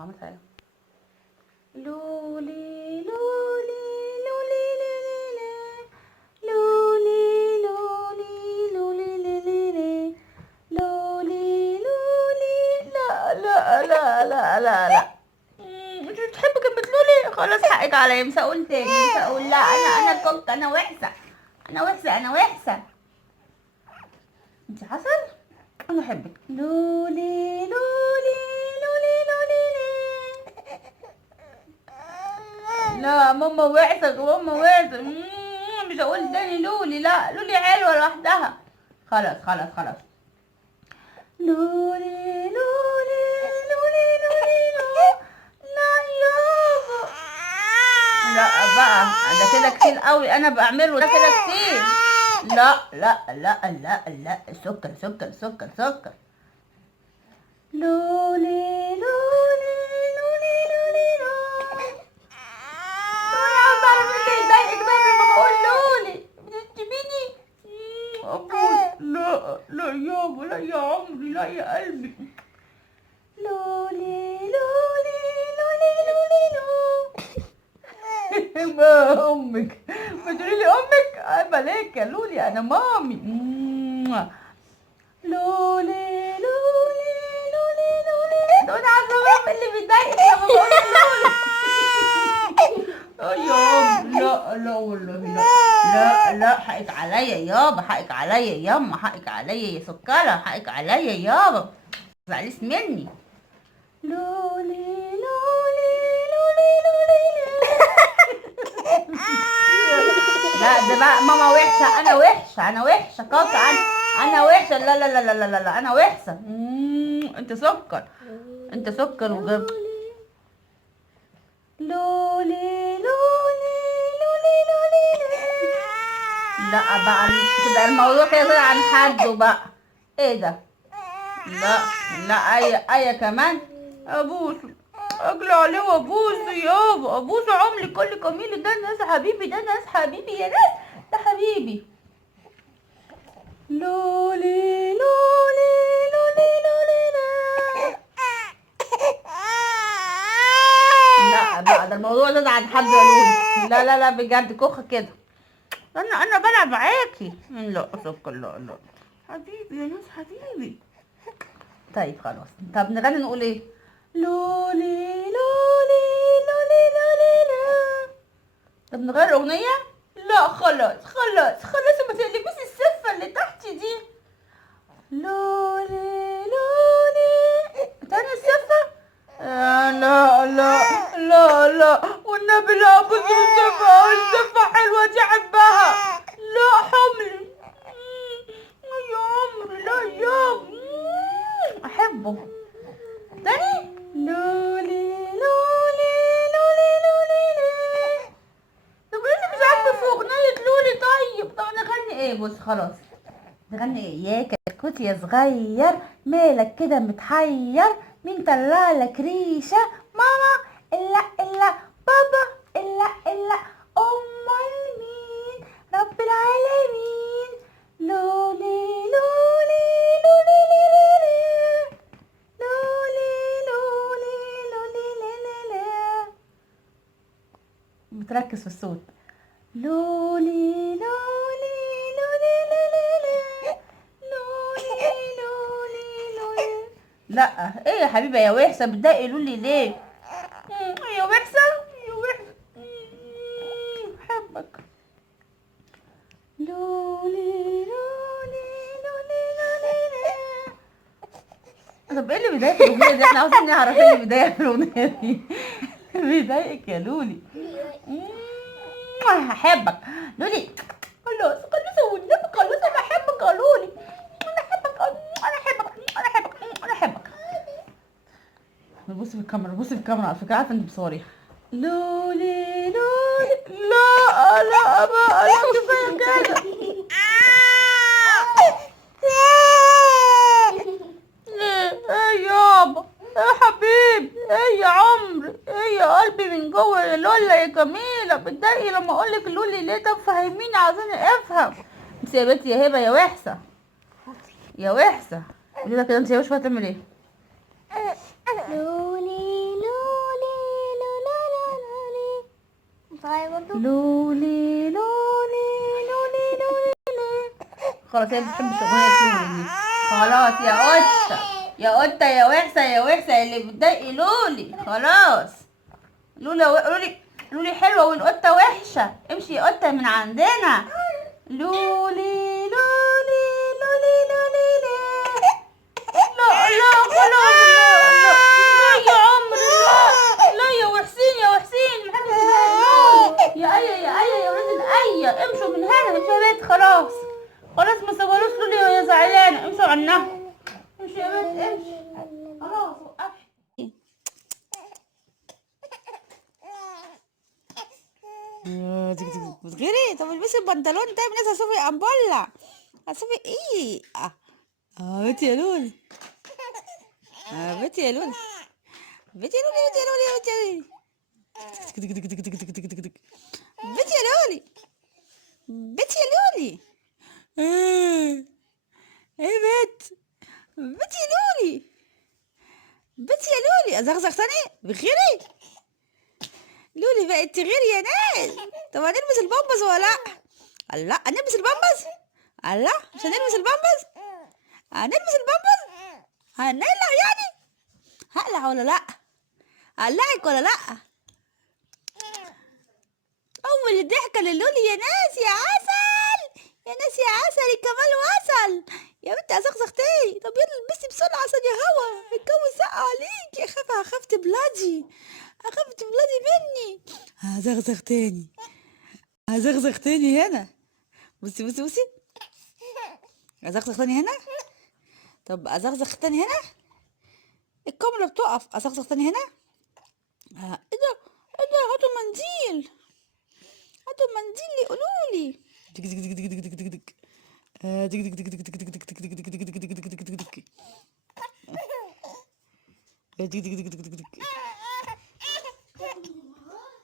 عملت حاجة. لولي لولي لولي لولي لولي لولي لولي لولي لولي. لا لا لا لا لا لا. انت بتحب كلمة لولي؟ خلاص حقك عليا، مش هقول تاني، مش هقول. لا انا كوك، انا وحشة، انا وحشة، انا وحشة. انت عسل، انا احبك. لولي لولي لولي لولي. لا ماما وحشة، ماما وحشة. مش هقول تاني لولي. لا لولي حلوة لوحدها. خلاص خلاص خلاص. لولي لولي لولي لولي لولي. لا يابا. لا بقى ده كده كتير قوي، انا بعمله ده كده كتير. لا لا لا لا لا، سكر سكر سكر سكر. لولي لولي لولي لولي لولي. انا عاوز اعرف ايه اللي يضايقك بقى لما بقول لولي؟ بتشتميني؟ ابوس. لا لا يابا، لا يا عمري، لا يا قلبي. لولي لولي لولي لولي لولي. ما امك، ما تقولي لي امك، عيب عليك يا لولي، انا مامي. لولي لولي لولي لولي. ده انا عارفه بقى اللي بيضايقك لما بقول لولي. يا عمري لا لا والله لا. لا لا، حقك عليا يابا، حقك عليا ياما، حقك عليا يا سكرة، حقك عليا يابا، متزعليش مني. لولي لولي لولي لولي. لا ده بقى ماما وحشة، أنا وحشة، أنا وحشة كاكا، أنا وحشة. لا لا لا لا لا لا، أنا وحشة. أنت سكر، أنت سكر وغير. لولي لولي لولي لولي. لا بقى كده الموضوع كده طلع عن حده بقى. ايه ده؟ لا لا، اي كمان ابوس، اجلى عليه وابوسه يابا، ابوسه عمري كل جميل. ده ناس حبيبي، ده ناس حبيبي يا ناس، ده حبيبي. لولي لولي لولي لولي. لا بقى ده الموضوع ده عن حد يا لولي. لا لا لا بجد كوخه كده. انا بلعب معاكي. لا سكر، لا لا حبيبي يا ناس، حبيبي. طيب خلاص، طب نغني نقول ايه؟ لولي لولي لولي لولي لا. طب نغير اغنية؟ لا خلاص خلاص خلاص، ما تقلبيش السفة اللي تحت دي. لولي لولي تاني السفة. لا لا لا لا والنبي لا، بصي السفة، السفة حلوة دي احبها. لا حملي يا عمري، لا يا احبه. تاني لولي لولي لولي لولي لولي. طب ايه اللي مش عاجبك في اغنية لولي؟ طيب طب نغني ايه؟ بص خلاص، نغني ايه؟ يا كتكوت يا صغير، مالك كده متحير، مين طلع لك ريشة؟ ماما الا الا، بابا الا الا، امال مين؟ رب العالمين. لولي لولي لولي لولي لولي لولي لولي لولي. بتركز في الصوت. لولي لولي لولي لولي لولي لولي لولي. لا ايه يا حبيبه يا وحشه، بتضايقي لولي ليه؟ يا وحشه يا وحشه. بحبك. لولي لولي لولي لولي. طب ايه اللي بيضايقك في الاغنيه دي؟ احنا عاوزين نعرف ايه اللي بيضايقك في الاغنيه دي. بيضايقك يا لولي؟ هحبك لولي. خلاص خلاص والنبي خلاص، انا احبك يا لولي، انا احبك، انا احبك، انا احبك، انا احبك. بصي في الكاميرا، بصي في الكاميرا، على فكره عارفه انت بتصوريها. لولي لولي. لا لا بقى، لا كفايه كده. ليه؟ ايه يابا؟ ايه يا حبيبي؟ ايه يا عمري؟ ايه يا قلبي من جوه يا لولا يا جميله؟ بتضايقي لما اقولك لولي ليه؟ طب فهميني، عاوزاني افهم. انت يا بنتي يا هبه يا وحشه، يا وحشه. قولي لها كده، انت يا وحشه هتعمل ايه؟ لولي خلاص، هي بتحبش اغنية لولي دي. خلاص يا قطة، يا قطة يا وحشة يا وحشة اللي بتضايقي لولي. خلاص لولي حلوة والقطة وحشة. امشي يا قطة من عندنا. لولي لولي لولي لولي لي. لا لا خلاص، لا لا لا يا عمري، لا لا يا وحسين يا وحسين، محدش يضايق لولي. يا ايه يا ايه يا ولاد الايه، امشوا من هنا، امشوا يا بنت. خلاص خلاص، ما سوالوش لولي وهي زعلانة. امشوا عنها، امشي يا بنت امشي. خلاص وقفي. بتغيري؟ طب البسي البنطلون طيب، الناس هتشوفي امبولا، هتشوفي ايه. بنتي يا لولي، بنتي يا لولي، بنتي يا لولي، بنتي يا لولي، بنتي يا لولي، بنتي يا لولي. ايه ايه بنتي يا لولي، بنتي يا لولي. ازغزغ تاني بغيري؟ لولي بقت تغير يا ناس. طب هنلبس البامبز ولا لا؟ لا هنلبس البامبز. لا مش هنلبس البامبز، هنلبس البامبز. هنقلع يعني؟ هقلع ولا لا؟ هقلعك ولا لا؟ اول ضحكه للولي يا ناس يا عسل، يا ناس يا عسل، الكمال وصل. يا بنتي ازغزغ تاني. طب يلا البسي بسرعه عشان يا هوا الجو ساقع عليكي. اخاف تبلدي، اخاف تبلدي مني. هزغزغ تاني، هزغزغ تاني هنا. بصي بصي بصي، ازغزغ تاني هنا. طب ازغزغ تاني هنا، الكاميرا بتقف. ازغزغ تاني هنا. ايه ده، ايه ده، هاتوا منديل، هاتوا منديل يقولولي. دك دك دك دك دك دك دك. دك دك دك دك دك دك دك دك دك دك دك دك دك دك. دك دك دك دك دك دك.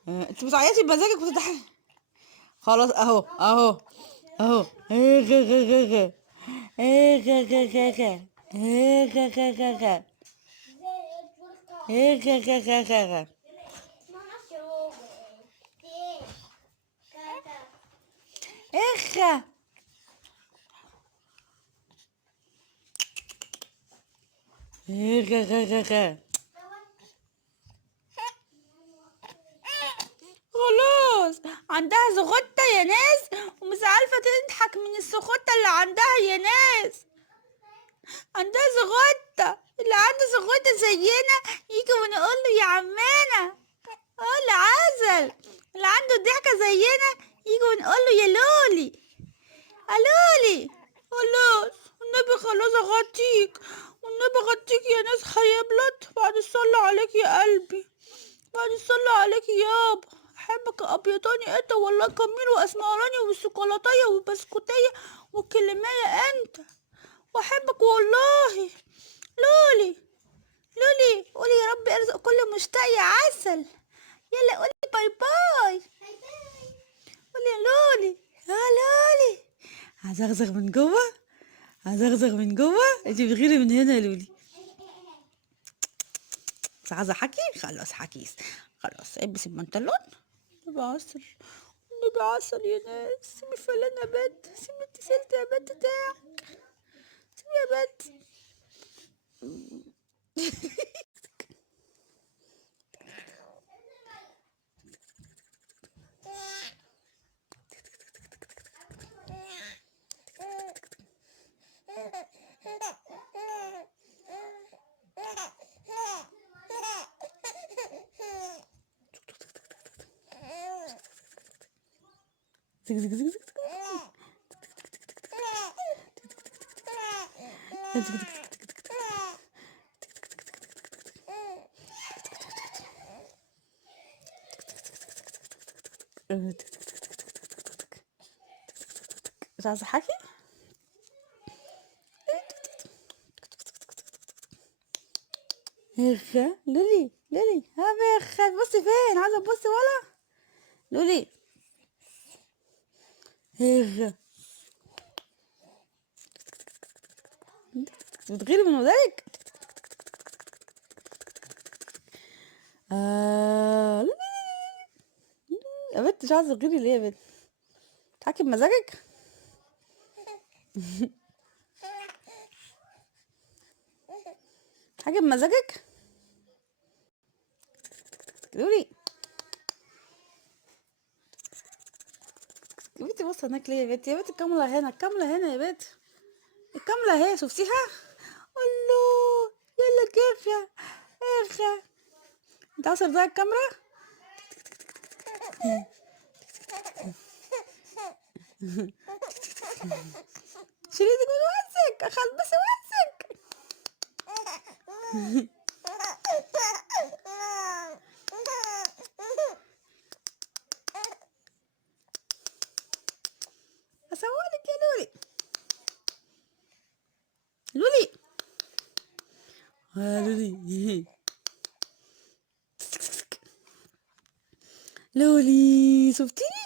انت بتعيطي بمزاجك وتضحكي. خلاص اهو اهو اهو. غ غ غ غ غ غ غ غ غ غ غ غ غ. اخ. غ. خلاص عندها زغطة يا ناس، ومش عارفة تضحك من السخطة اللي عندها يا ناس. عندها زغطة، اللي عنده زغطة زينا يجي ونقول له يا عمانا. العسل اللي عنده ضحكة زينا يجي ونقول له يا لولي، يا لولي. خلاص والنبي خلاص اغطيك، والنبي اغطيك يا ناس. هيبلط بعد الصلاة عليك يا قلبي، بعد الصلاة عليك يابا. احبك يا ابيضاني انت والله، كميل واسمراني والشوكولاتية والبسكوتية والكلمية انت، واحبك والله. لولي لولي، قولي يا رب ارزق كل مشتاق يا عسل. يلا قولي باي باي، قولي يا لولي، يا لولي. هزغزغ من جوه، هزغزغ من جوه. انت بتغيري من هنا يا لولي. مش عايزه حكي؟ خلاص حكيس. خلاص البسي البنطلون. نبي عسل، نبي عسل يا ناس. سيبي فلانة يا بنت، سيبي اتصلت يا بنت تاعك، سيبي يا بنت. زك زك زك زك مش عايزة حكي. اخ لولي لولي، اخ بصي فين؟ عايزة تبصي ولا لولي؟ اخ بتغيري من ودانك. لولي. يا بنت مش عايزة تغيري ليه يا بنت؟ تحكي بمزاجك. حاجة بمزاجك لولي. يا بنتي بص هناك ليه يا بنتي؟ يا بنتي الكاميرا هنا، الكاميرا هنا يا بنتي، الكاميرا اهي، شفتيها؟ الله، يلا كيفية اخا، انت عاوزة تضيع الكاميرا؟ شيلي ايدك من وسك، اخلبسي وسك. اسوالك يا لولي، لولي يا لولي. لولي شفتيني،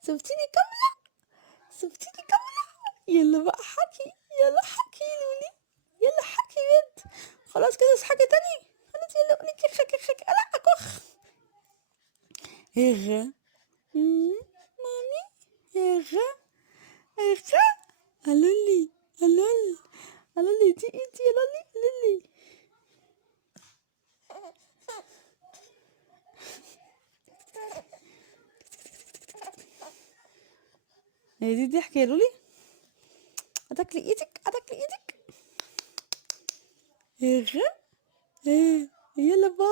شفتيني كاملة، شفتيني كاملة. يلا بقى حكي، يلا حكي يا لولي، يلا حكي بنت. خلاص كده اصحى تاني، خلاص يلا قولي كخ كخ، لا كخ. ايه مامي، ايه ايه لولي، لولي، لولي دي انتي يا لولي، لولي. هي دي ضحك يا لولي، هتاكلي ايدك، هتاكلي ايدك. ايه ايه، يلا باي.